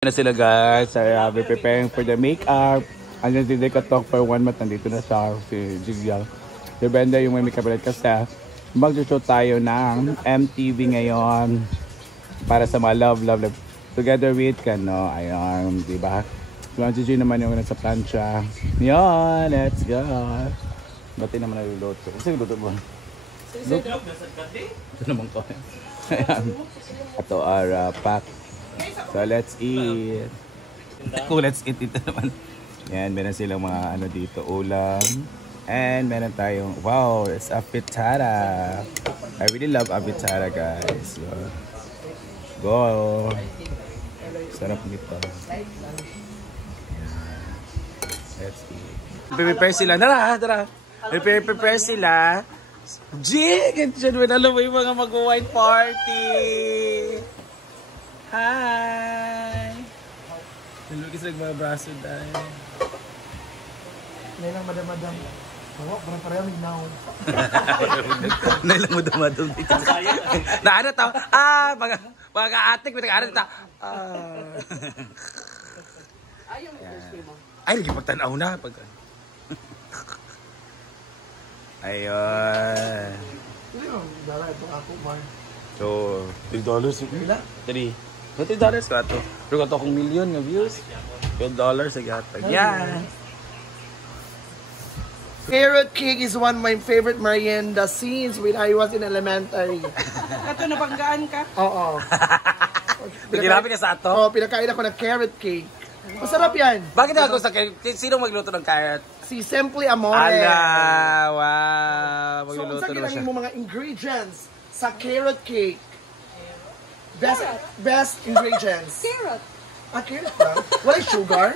Na sila guys, we're preparing for the makeup. And then they can talk for 1 month. Nandito na siya, si Jigyal. Si Brenda yung may makeup ulit kasi mag-shoot tayo ng MTV ngayon para sa mga love. Together with Kano, ayun, diba? So, ang Gigi naman yung nasa plancha. Yan, let's go. Bati naman naluluto. Kasi luto mo. Ito naman ko. Ayan. Ito are pack. So let's eat. Let's eat ito naman. Yan, meron silang mga ano dito, ulam. And meron tayong, wow, it's a frittata. I really love a frittata, guys. So, go. Sarap nito. Let's eat. Prepare sila. Tara. Prepare sila. Jig! Alam mo yung mga mag-wine party. Hi! Nalugis lang mga braso dahil. Nailang madam. Oo, parang pareho mignaw. Nailang madam dito. Na ano tao? Mga-atik, pinag-aaral ito. Ay, nagipagtanaw na. Ayun. Hindi mo, dala ito ako, Mark. So, $3. Ila? $30 ka ito. Pero ito akong million na views. $12 sa gatag. Yan. Carrot cake is one of my favorite merienda scenes when I was in elementary. Kato nabanggaan ka? Oo. Pinagirabi ka sa ato? Oo, pinakain ako ng carrot cake. Masarap yan. Bakit ako sa carrot? Sino magluto ng carrot? Si Simply Amore. Ala! Wow! So, Magluluto unsa naman siya. mo mga ingredients sa carrot cake? Best ingredients. Carrot. Carrot lang? Walay sugar?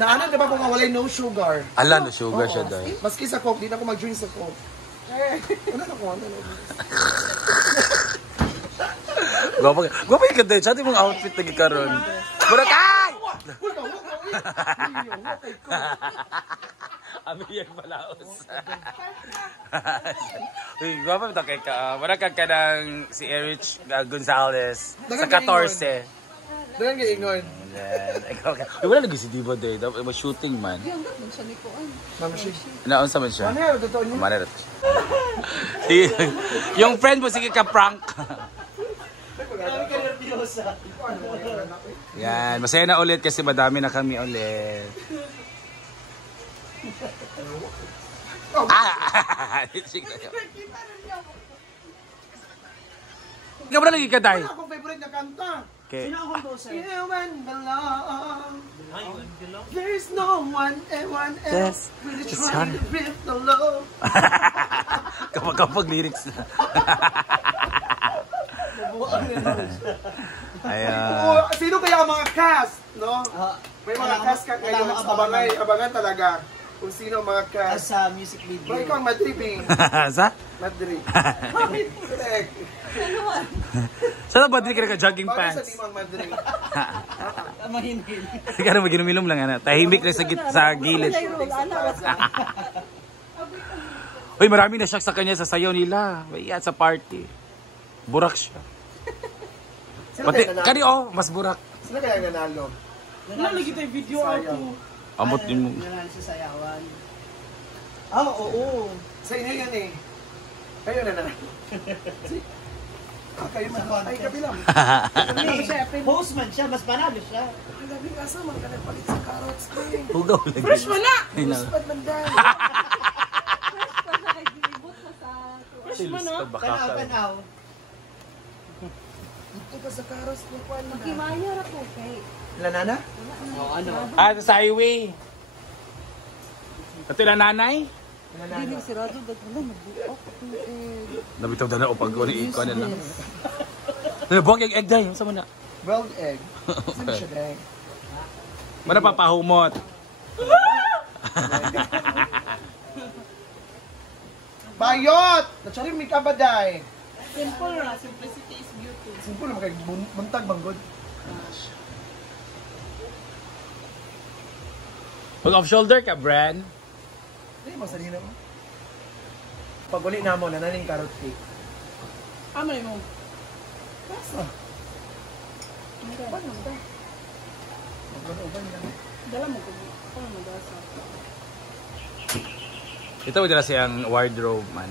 Naano, di ba kung walay no sugar? Ala, no sugar Oo. siya dahil. Maski sa Coke, di na ako mag-drink sa Coke. Ano na ko? Gwapa yung ganda yun. Siya yung mga outfit na gikaroon. Burakay! Amiyang Malaos. Uy, gwapa ito kay ka. Marakag ka ng si Erich Gonzalez sa 14. Dagan ka ingon. Wala lagi si Diva Day. Shooting man. Mama siya. Naunsa man siya? Ano, totoo niyo? Manera. Yung friend mo, sige ka prank. Yan, masaya na ulit kasi madami na kami ulit. Ikaw na lagi ka tayo. Ano akong favorite na kanta? Okay. Sino ang composer? You and belong. There's no one else. Really trying to rip the low. Kapag lyrics na. Ayan. Sino kaya ang mga cast, no? May mga cast ka kayo. Abangan talaga kung sino ang mga cast. Sa music video. Bro, ikaw ang Madrid eh. Sa? Madrid. Correct. Saan ba din ka naka-jogging Bakit sa pants? team ang Madrid? Mahinhin. Kaya mag-inumilom lang, ano? Tahimik na sa gilid. Uy, marami na shock sa kanya sa sayaw nila. Yan, sa party. Burak siya. Pati, kani mas burak. Sino kaya nanalo? Wala lagi tayo video ako. Amot din mo. Nanalo sa sayawan. Oo. Sa inyo yan eh. Kayo na nanalo. Kayo man. Ay, kabilang. Host man siya, mas panalo siya. Ang gabi kasa, mga nagpalit sa carrots ko eh. Hugaw lagi. Fresh man na! Puspat man dahil. Fresh man na! Tanaw. Ito ka sa carrots ko. Magkimaya ra ko kay. Lanana? Oo, ano? Sa highway. Ito lang nanay? Dili sirado daghan magbuok. Nabitaw na na upag ko ni ikaw na lang. Buwag yung egg day. Saan mo na? Boiled egg. Sino siya dahil? Mana papahumot. Bayot! Natsari may kabaday. Simple ra, simplicity is beauty. Simple naman kay buntag banggod. Pag off-shoulder ka, Bran. Hindi mo sa mo. Pag uli na mo, nananing carrot cake. Amay mo. Basta. Dala mo ko. Ako na magasa. Ito dila siyang wardrobe man.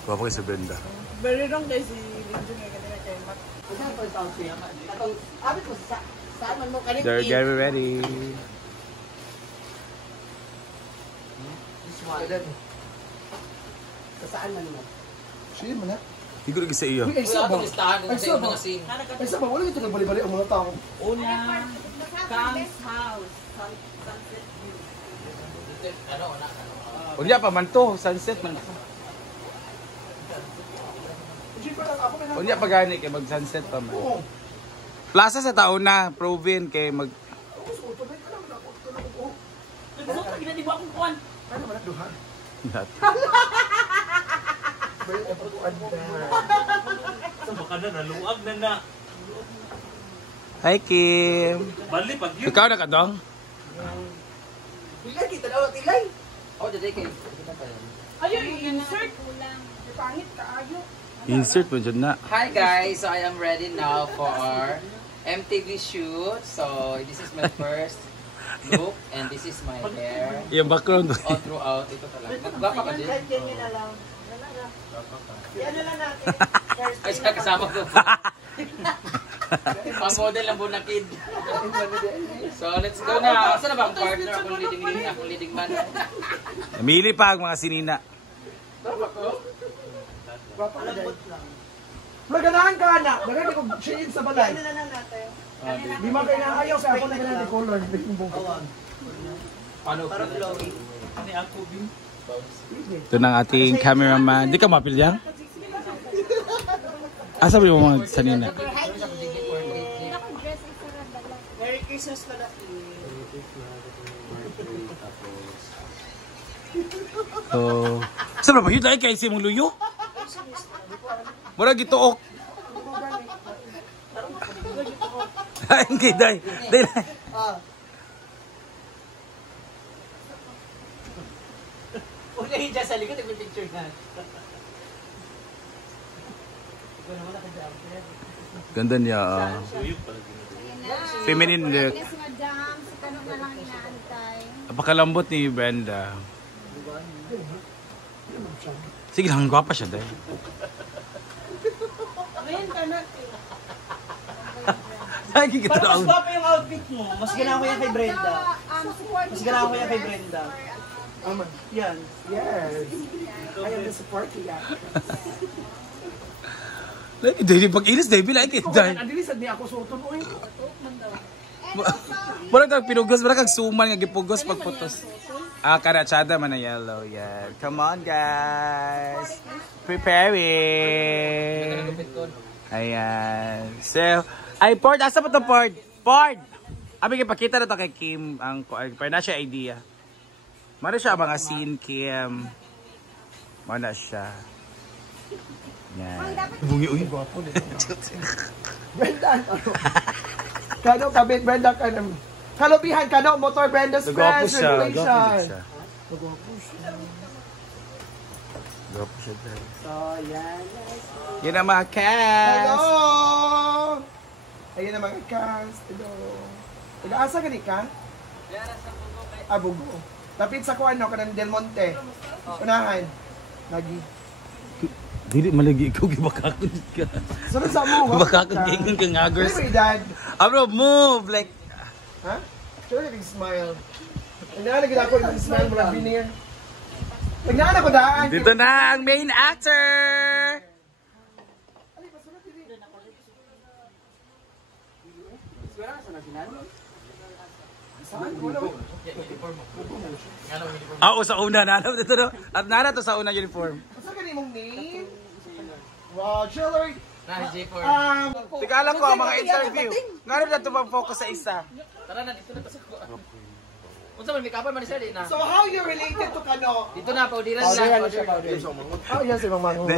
Guwapo kayo si Brenda. Very wrong guys si Linjo nga kanina kay Mac. Abit ko saan man mo kanina. They're getting ready. Saan man mo? Sige mo na. Siguro sa iyo. Uy, ay sa ba? Ay sa ba? Ay sa ba? Wala ito nagbali-bali ang mga tao. Una, Kang's house. Sunset view. Unya pa man to, sunset man. Unya pa gani kay mag sunset pa man. Plaza sa taon na, proven kay mag Gusto ko gina di ba akong kuan? Ano man duhan? Sa baka na, naluag na na. Hi Kim. Bali, pag yun. Ikaw na ka dong? Tilay kita daw, tilay. Ayun, insert. Pangit ka ayo. Insert mo dyan na. Hi guys, so I am ready now for our MTV shoot. So this is my first look and this is my hair. Yung background. All throughout, ito talaga. Nagwapa ka din? Yan na lang natin. Ay, siya kasama ko. Ang model ng Bunakid. So let's go na. Saan na ba ang partner? Akong leading man. Namili pa ang mga sinina. Maganahan ka anak. Maganahan ko shade sa balay. Ano na lang natin? Di man kayo nakayaw kaya ako naganahan ng color. Paano? Para flowy. Ano ako, Bin? Ito ng ating cameraman. Di ka mapil dyan? Asa ba yung mga sanina? Merry Christmas pala. So, saan ba yun? Dahil kayo mong luyo? Mura gituok. Ay, hindi, dahil. Huwag kayo dyan sa likod, nag-picture na. Ganda niya. Feminine look. Yes, madam. Si Kanong na lang inaantay. Napakalambot ni Brenda. Sige lang, gwapa siya dahil. Ngayon ka na. Ay, kikita na Mas guwapo yung outfit mo. Mas ganahan ko yan kay Brenda. Support Mas ganahan ko yan kay Brenda. Yan. Yes. I am the support to yan. Like, dahil pag-ilis, dahil like it, dahil. Ang dilisad niya ako suoton. Uy. Marang kang pinugos, marang kang suman nga gipugos pagputos. Ah, karatsada man na yellow, yeah. Come on, guys. Preparing. Ayan. So, ay, Port, asa pa to, Port? Port! Abi, ipakita na to kay Kim, ang para na siya idea. Mara siya ang mga scene, Kim. Mara siya. Yan. Bungi, uy. Brenda, ano? Kano kabit, Brenda, kano? Kalubihan, kano, motor Brenda's Nagwapo friends, siya. regulation. Gwapo siya dahil. So, yan. Yan ang mga cast. Hello! Ayun ang mga cast. Hello. Taga-asa ka ni ka? Bugo. Lapit sa kuwan, no? Kanang Del Monte. Unahan. Lagi. Dili malagi ikaw gibakakon ka. Sunod sa mo. Bakakon gingon ka ngagers. Ano ba, Dad? Abro, move like Ha? Sure, nag-smile. Nagnahan na ako yung smile mo lang binir. Nagnahan ako daan. dito na ang main actor. Sa una na dito no. At nara to sa una uniform. Saan ka mong name? Roger. Tika alam ko ang mga interview. Ngano na to focus sa isa. Tara na, dito na to sa unsa man make-upan man siya di na. So how you related to Kano? Dito na, paudiran na. Oh, yan si Mang Manghor.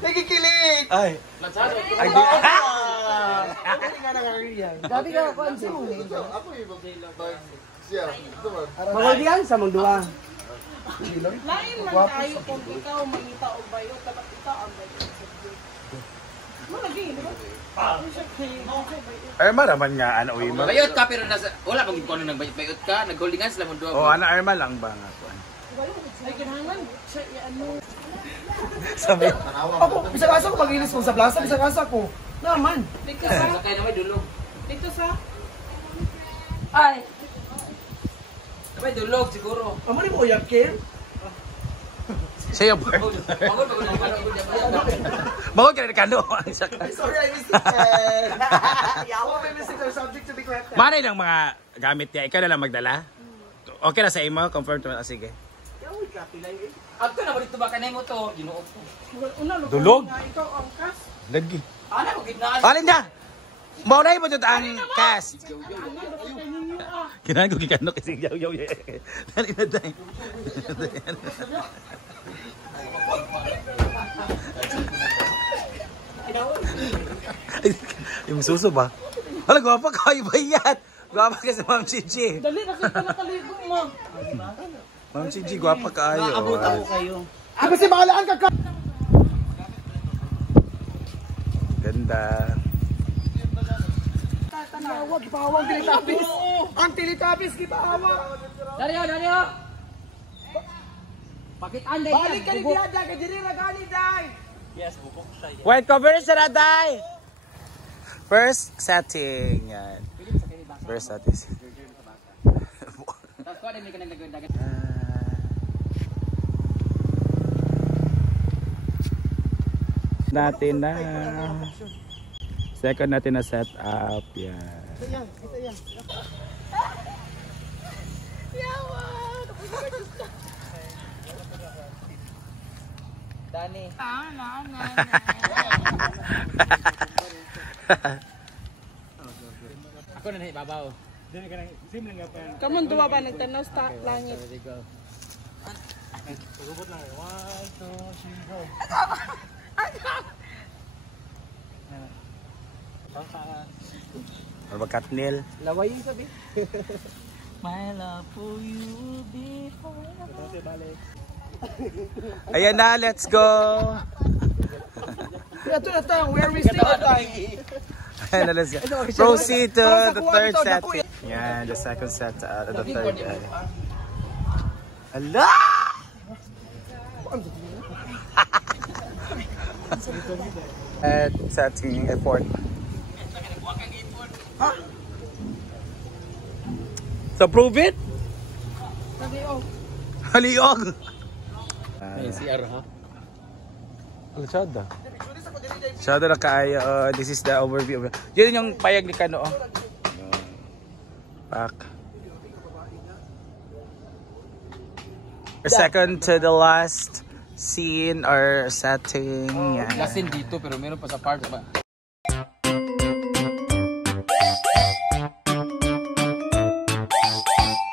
Nagikilig! Ay. Mansado. Ay, di. Ang galing nga nag-area. Dati ka ako, ano si mong name? Maguldian sa mong duha. Lain man tayo kung ikaw mangita o bayo, dapat ikaw ang bayo. Malagi, di ba? Arma naman nga, ano, uwi mo. Bayot ka pero nasa wala pag kuno nang bayot ka, nagholdingan sila mo duha. O, ano, Arma lang ba nga? Ay, kinahangan. Siya, ano. Sabi. Ako, bisag asa ko mag-ilis ko sa plaza, bisag asa ko. Naman. Dito sa, Sakay na may dulog. dito sa. Ay. May dulog siguro. Amo ni mo uyak, Kim? Siya yung part. Pagod pagod na pagod. Bakit ka na kano? Sorry, I missed it. Yawa, may missing the subject to be corrected. Manay lang mga gamit niya. Ikaw na lang magdala? Okay na sa imo? Confirm to. Sige. Ako na dito ba kanay mo to? Ginoo ko. Una, Dulog? nga ikaw ang kas. Lagi. Ana ko gidnaan. Alin na? Maunay mo dito ang cast. Kinahan ko kikano kasi yaw. Dali na tayo. Yung suso ba? Hala, gwapa ka. Iba yan. Gwapa ka sa Ma'am Chichi. Dali, kasi ka nakaligo mo. Ma'am Chichi, gwapa ka ayo. kayo. Ako si bakalaan ka ka. Ganda. Tawag, gipahawang Teletubbies. Ang Teletubbies, gipahawang. Dario. Bakit anday Balik ka ni Biada, ka diri ra gani day. White cover sa Raday. First setting. Yan. First setting. Tapos ko din ka nagagawin dagat. Natin na. Second natin na set up. Yan. Dani. Ako na ibabaw. Kamon duwa ba nagtanaw sa langit? Or magkatnil. Laway yung sabi. My love for you before. Ayan na, let's go. Ito na tayo, where we stay at time. Ayan na, let's go. Proceed to the third set. Yan, the second set, the third. Ala! At setting effort. So prove it? Haliog! CR ha. Masyado na kaya. This is the overview. Yun yung payag ni Kano. Back. Second to the last scene or setting. Yan. Lasin dito pero meron pa sa part ba?